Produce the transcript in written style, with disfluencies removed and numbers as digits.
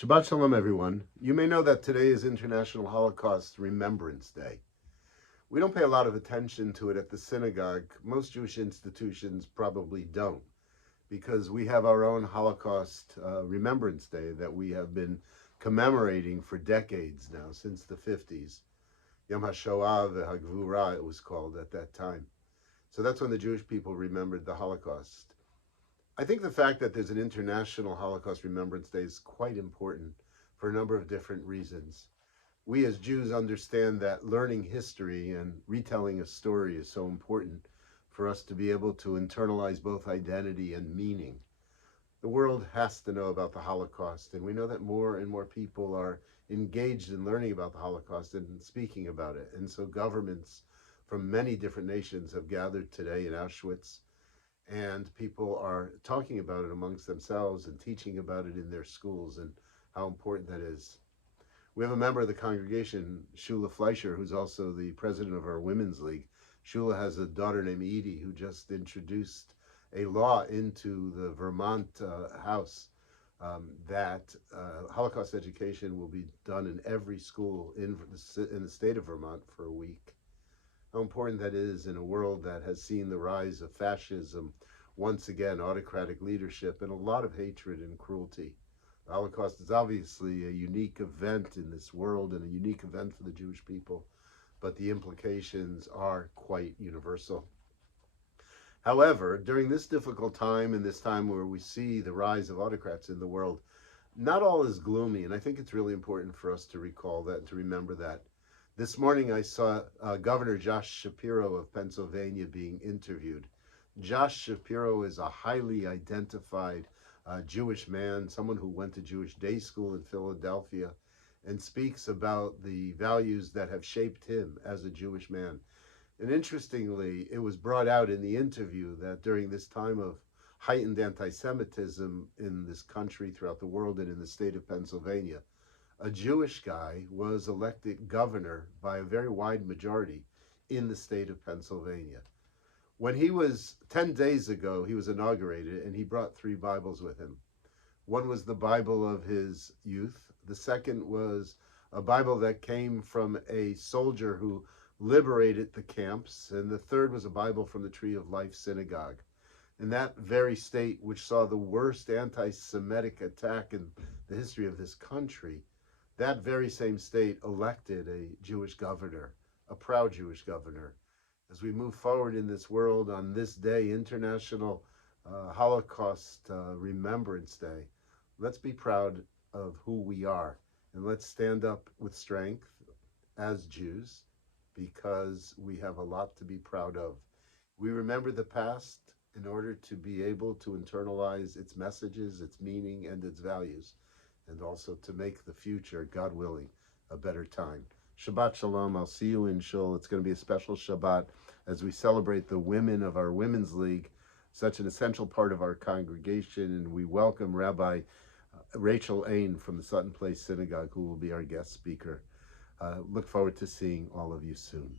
Shabbat Shalom, everyone. You may know that today is International Holocaust Remembrance Day. We don't pay a lot of attention to it at the synagogue. Most Jewish institutions probably don't, because we have our own Holocaust Remembrance Day that we have been commemorating for decades now, since the 50s. Yom HaShoah v'Hagvura, it was called at that time. So that's when the Jewish people remembered the Holocaust. I think the fact that there's an International Holocaust Remembrance Day is quite important for a number of different reasons. We as Jews understand that learning history and retelling a story is so important for us to be able to internalize both identity and meaning. The world has to know about the Holocaust, and we know that more and more people are engaged in learning about the Holocaust and speaking about it. And so governments from many different nations have gathered today in Auschwitz, and people are talking about it amongst themselves and teaching about it in their schools and how important that is. We have a member of the congregation, Shula Fleischer, who's also the president of our Women's League. Shula has a daughter named Edie who just introduced a law into the Vermont House that Holocaust education will be done in every school in the state of Vermont for a week. How important that is in a world that has seen the rise of fascism, once again, autocratic leadership, and a lot of hatred and cruelty. The Holocaust is obviously a unique event in this world and a unique event for the Jewish people, but the implications are quite universal. However, during this difficult time and this time where we see the rise of autocrats in the world, not all is gloomy, and I think it's really important for us to recall that and to remember that. This morning I saw Governor Josh Shapiro of Pennsylvania being interviewed. Josh Shapiro is a highly identified Jewish man, someone who went to Jewish day school in Philadelphia, and speaks about the values that have shaped him as a Jewish man. And interestingly, it was brought out in the interview that during this time of heightened anti-Semitism in this country, throughout the world, and in the state of Pennsylvania, a Jewish guy was elected governor by a very wide majority in the state of Pennsylvania. When he was, 10 days ago, he was inaugurated, and he brought 3 Bibles with him. One was the Bible of his youth. The second was a Bible that came from a soldier who liberated the camps. And the third was a Bible from the Tree of Life Synagogue. In that very state, which saw the worst anti-Semitic attack in the history of this country, that very same state elected a Jewish governor, a proud Jewish governor. As we move forward in this world on this day, International Holocaust Remembrance Day, let's be proud of who we are, and let's stand up with strength as Jews, because we have a lot to be proud of. We remember the past in order to be able to internalize its messages, its meaning, and its values, and also to make the future, God willing, a better time. Shabbat Shalom. I'll see you in Shul. It's going to be a special Shabbat as we celebrate the women of our Women's League, such an essential part of our congregation, and we welcome Rabbi Rachel Ain from the Sutton Place Synagogue, who will be our guest speaker. Look forward to seeing all of you soon.